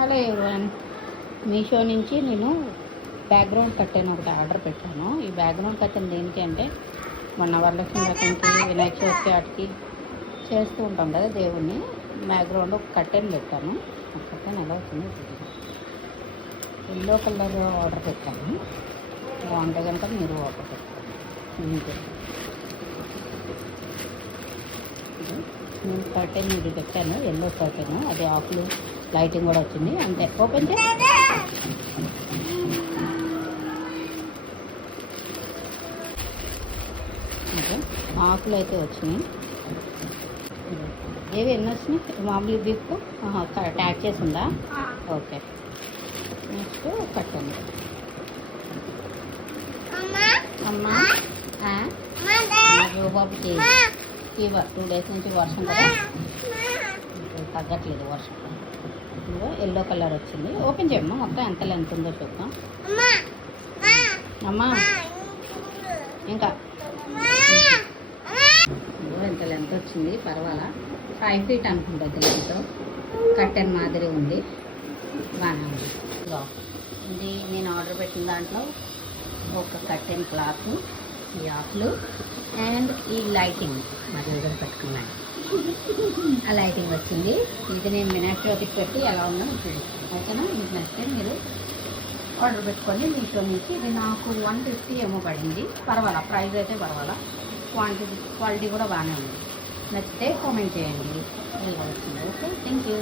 Hello everyone, Meesho నుంచి నేను background curtain ఒకటి ఆర్డర్ పెట్టాను. ఈ బ్యాక్గ్రౌండ్ కర్టెన్ దేనికి అంటే మొన్న వరలక్ష్మి వ్రతంకి, వినాయక చవితికి వాటికి చేస్తూ ఉంటాం కదా దేవుణ్ణి. బ్యాక్గ్రౌండ్ ఒక కర్టెన్ పెట్టాను. ఆ కర్టెన్ ఎలా వచ్చిందో తెలియదు. ఎల్లో కలర్ ఆర్డర్ పెట్టాను. బాగుంటే కనుక మీరు ఆర్డర్ పెట్టుకోండి. నేను కర్టెన్ ఇది పెట్టాను, ఎల్లో కర్టెన్. అది ఆకులు లైటింగ్ కూడా వచ్చింది. అంతే, ఓపెన్ చేసి ఓకే. ఆకులు అయితే వచ్చినాయి. ఏవి ఎన్ని వచ్చినాయి? మామూలు దిక్కు ట్యాగ్ చేసిందా? ఓకే. నెక్స్ట్ కట్టండి. అమ్మా బాబుకి ఫీవర్ 2 days నుంచి వర్షం కదా, తగ్గట్లేదు వర్షం. ఇదిగో ఎల్లో కలర్ వచ్చింది. ఓపెన్ చేయమ్మా, మొత్తం ఎంత లెంత్ ఉందో చూద్దాం. అమ్మా ఇంకా ఇదిగో ఎంత లెంత్ వచ్చింది, పర్వాలా. 5 feet అనుకుంటుంది లెంత్. కర్టెన్ మాదిరి ఉంది, బాగానే ఉంది. ఇది నేను ఆర్డర్ పెట్టిన దాంట్లో ఒక కర్టెన్ క్లాత్, ఈ ఆకులు అండ్ ఈ లైటింగ్ మా దగ్గర పెట్టుకున్నాను. ఆ లైటింగ్ వచ్చింది. ఇది నేను వినాయక చవితికి పెట్టి ఎలా ఉందో చూపిస్తాను. ఓకేనా? మీకు నచ్చితే మీరు ఆర్డర్ పెట్టుకోండి మీషో నుంచి. ఇది నాకు 150 ఏమో పడింది. పర్వాలా, ప్రైస్ అయితే పర్వాలా. క్వాలిటీ కూడా బాగానే ఉంది. నచ్చితే కామెంట్ చేయండి. ఇలా వచ్చింది. Okay, thank you.